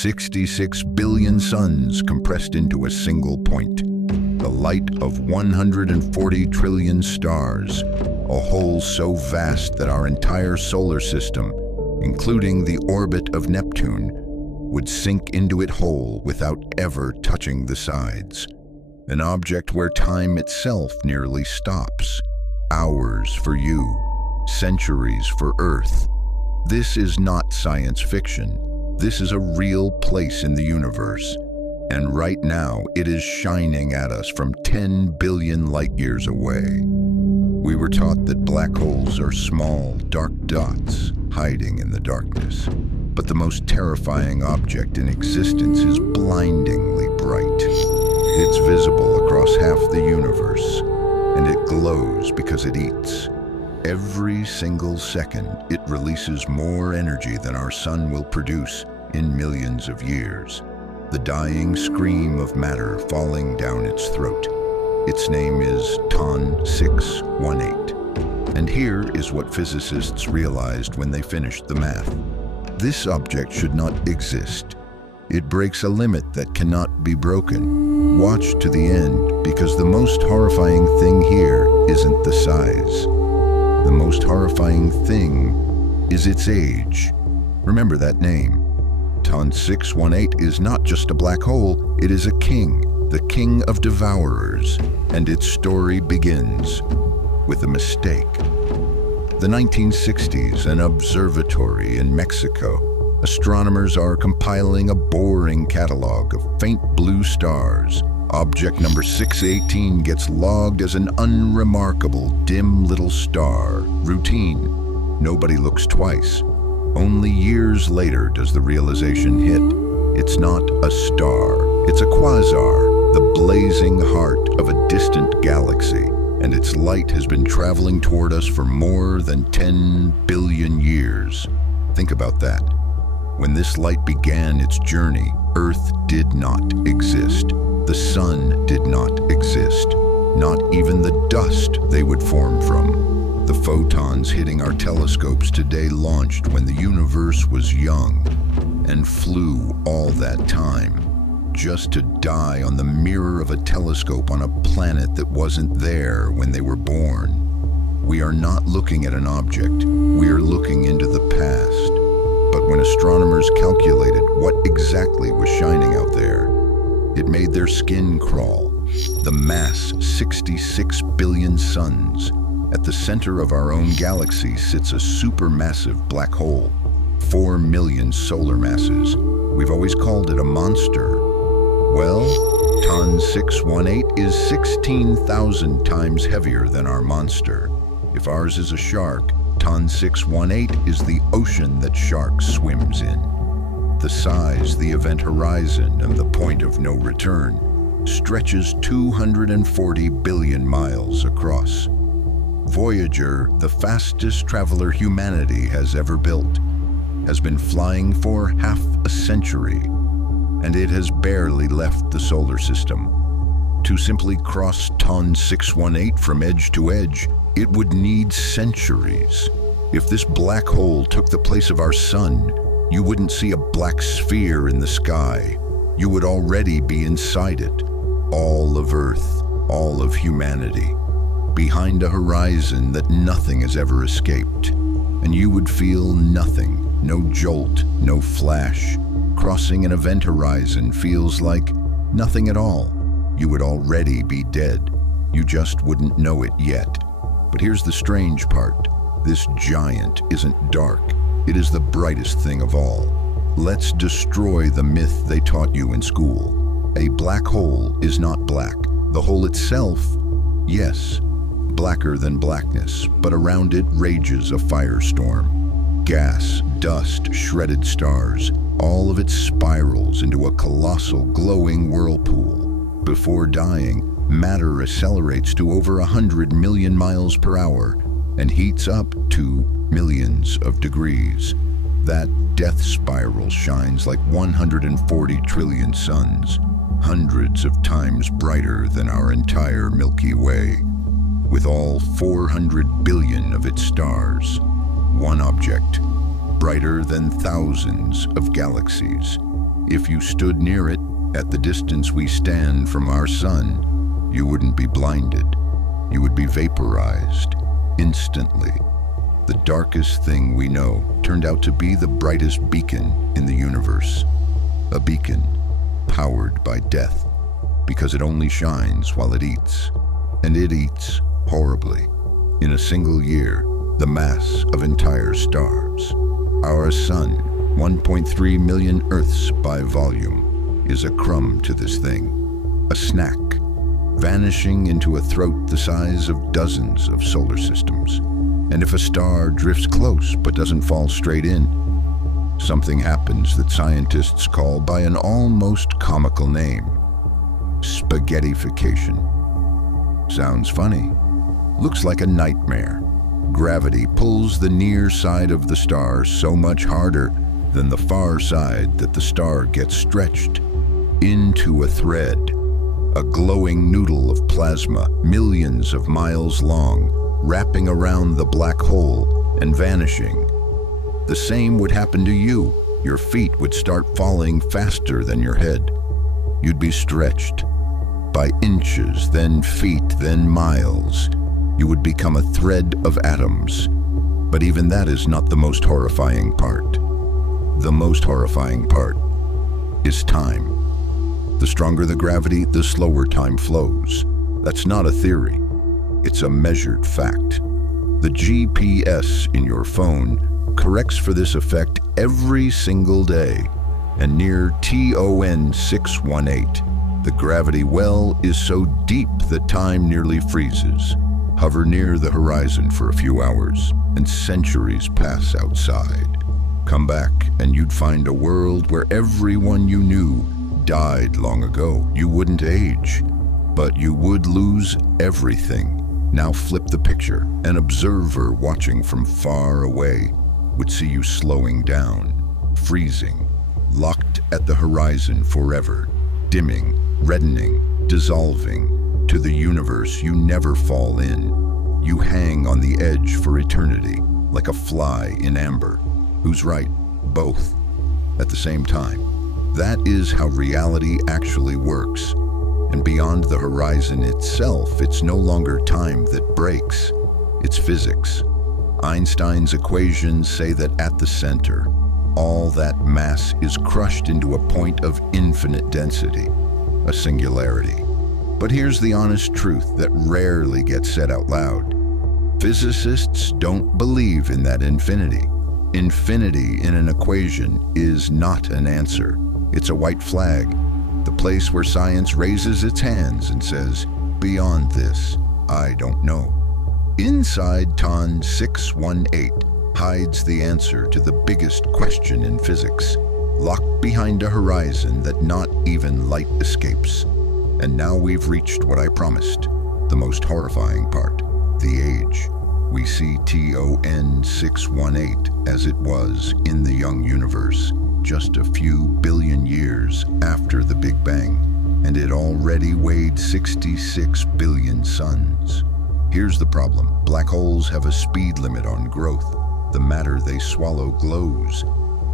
66 billion suns compressed into a single point. The light of 140 trillion stars, a whole so vast that our entire solar system, including the orbit of Neptune, would sink into it whole without ever touching the sides. An object where time itself nearly stops. Hours for you, centuries for Earth. This is not science fiction. This is a real place in the universe. And right now, it is shining at us from 10 billion light years away. We were taught that black holes are small, dark dots hiding in the darkness. But the most terrifying object in existence is blindingly bright. It's visible across half the universe, and it glows because it eats. Every single second, it releases more energy than our sun will produce in millions of years. The dying scream of matter falling down its throat. Its name is Ton-618. And here is what physicists realized when they finished the math. This object should not exist. It breaks a limit that cannot be broken. Watch to the end, because the most horrifying thing here isn't the size. The most horrifying thing is its age. Remember that name. Ton-618 is not just a black hole, it is a king, the king of devourers, and its story begins with a mistake. The 1960s, an observatory in Mexico. Astronomers are compiling a boring catalog of faint blue stars. Object number 618 gets logged as an unremarkable, dim little star. Routine. Nobody looks twice. Only years later does the realization hit. It's not a star. It's a quasar, the blazing heart of a distant galaxy, and its light has been traveling toward us for more than 10 billion years. Think about that. When this light began its journey, Earth did not exist. The sun did not exist. Not even the dust they would form from. The photons hitting our telescopes today launched when the universe was young and flew all that time, just to die on the mirror of a telescope on a planet that wasn't there when they were born. We are not looking at an object, we are looking into the past. But when astronomers calculated what exactly was shining out there, it made their skin crawl. The mass 66 billion suns. At the center of our own galaxy sits a supermassive black hole, 4 million solar masses. We've always called it a monster. Well, Ton-618 is 16,000 times heavier than our monster. If ours is a shark, Ton-618 is the ocean that shark swims in. The size, the event horizon, and the point of no return stretches 240 billion miles across. Voyager, the fastest traveler humanity has ever built, has been flying for half a century, and it has barely left the solar system. To simply cross Ton-618 from edge to edge, it would need centuries. If this black hole took the place of our sun, you wouldn't see a black sphere in the sky. You would already be inside it. All of Earth, all of humanity, behind a horizon that nothing has ever escaped. And you would feel nothing, no jolt, no flash. Crossing an event horizon feels like nothing at all. You would already be dead. You just wouldn't know it yet. But here's the strange part. This giant isn't dark. It is the brightest thing of all. Let's destroy the myth they taught you in school. A black hole is not black. The hole itself, yes, blacker than blackness, but around it rages a firestorm. Gas, dust, shredded stars, all of it spirals into a colossal glowing whirlpool. Before dying, matter accelerates to over 100 million miles per hour and heats up to millions of degrees. That death spiral shines like 140 trillion suns, hundreds of times brighter than our entire Milky Way. With all 400 billion of its stars, one object, brighter than thousands of galaxies. If you stood near it, at the distance we stand from our sun, you wouldn't be blinded. You would be vaporized instantly. The darkest thing we know turned out to be the brightest beacon in the universe. A beacon powered by death, because it only shines while it eats. And it eats horribly. In a single year, the mass of entire stars. Our sun, 1.3 million Earths by volume, is a crumb to this thing, a snack, vanishing into a throat the size of dozens of solar systems. And if a star drifts close but doesn't fall straight in, something happens that scientists call by an almost comical name: Spaghettification. Sounds funny. Looks like a nightmare. Gravity pulls the near side of the star so much harder than the far side that the star gets stretched into a thread, a glowing noodle of plasma millions of miles long, wrapping around the black hole and vanishing. The same would happen to you. Your feet would start falling faster than your head. You'd be stretched by inches, then feet, then miles. You would become a thread of atoms. But even that is not the most horrifying part. The most horrifying part is time. The stronger the gravity, the slower time flows. That's not a theory. It's a measured fact. The GPS in your phone corrects for this effect every single day. And near TON 618, the gravity well is so deep that time nearly freezes. Hover near the horizon for a few hours, and centuries pass outside. Come back, and you'd find a world where everyone you knew died long ago. You wouldn't age, but you would lose everything. Now flip the picture. An observer watching from far away would see you slowing down, freezing, locked at the horizon forever, dimming, reddening, dissolving. To the universe you never fall in. You hang on the edge for eternity, like a fly in amber. Who's right? Both. At the same time. That is how reality actually works. And beyond the horizon itself, it's no longer time that breaks. It's physics. Einstein's equations say that at the center, all that mass is crushed into a point of infinite density, a singularity. But here's the honest truth that rarely gets said out loud. Physicists don't believe in that infinity. Infinity in an equation is not an answer. It's a white flag, the place where science raises its hands and says, beyond this, I don't know. Inside TON 618 hides the answer to the biggest question in physics, locked behind a horizon that not even light escapes. And now we've reached what I promised, the most horrifying part, the age. We see TON 618 as it was in the young universe, just a few billion years after the Big Bang, and it already weighed 66 billion suns. Here's the problem. Black holes have a speed limit on growth. The matter they swallow glows,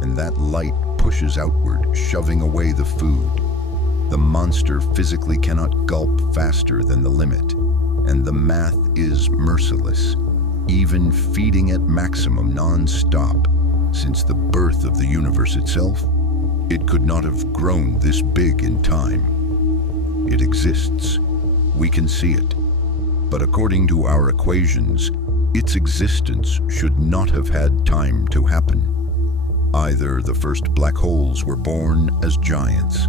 and that light pushes outward, shoving away the food. The monster physically cannot gulp faster than the limit, and the math is merciless, even feeding at maximum non-stop. Since the birth of the universe itself, it could not have grown this big in time. It exists. We can see it. But according to our equations, its existence should not have had time to happen. Either the first black holes were born as giants,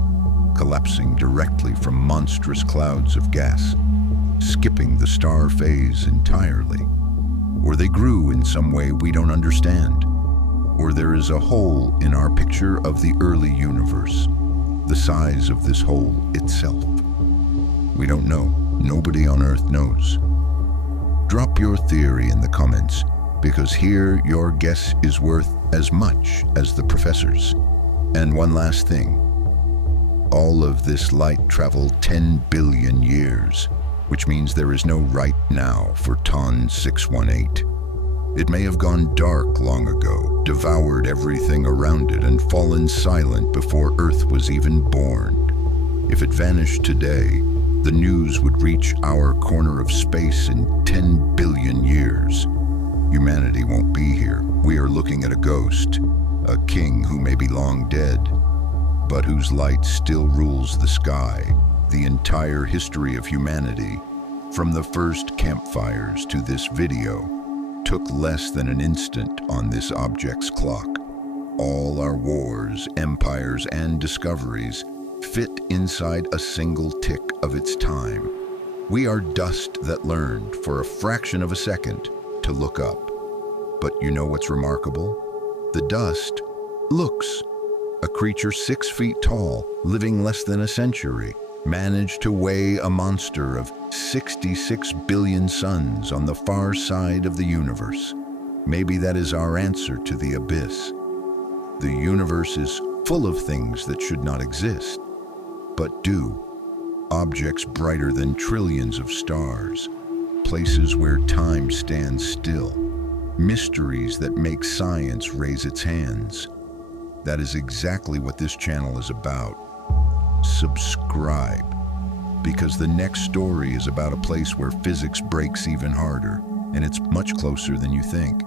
collapsing directly from monstrous clouds of gas, skipping the star phase entirely, or they grew in some way we don't understand, or there is a hole in our picture of the early universe, the size of this hole itself. We don't know. Nobody on Earth knows. Drop your theory in the comments, because here your guess is worth as much as the professor's. And one last thing. All of this light traveled 10 billion years, which means there is no right now for TON 618. It may have gone dark long ago, devoured everything around it, and fallen silent before Earth was even born. If it vanished today, the news would reach our corner of space in 10 billion years. Humanity won't be here. We are looking at a ghost, a king who may be long dead, but whose light still rules the sky. The entire history of humanity, from the first campfires to this video, took less than an instant on this object's clock. All our wars, empires, and discoveries fit inside a single tick of its time. We are dust that learned, for a fraction of a second, to look up. But you know what's remarkable? The dust looks. A creature 6 feet tall, living less than a century, managed to weigh a monster of 66 billion suns on the far side of the universe. Maybe that is our answer to the abyss. The universe is full of things that should not exist, but do. Objects brighter than trillions of stars, places where time stands still, mysteries that make science raise its hands. That is exactly what this channel is about. Subscribe, because the next story is about a place where physics breaks even harder, and it's much closer than you think.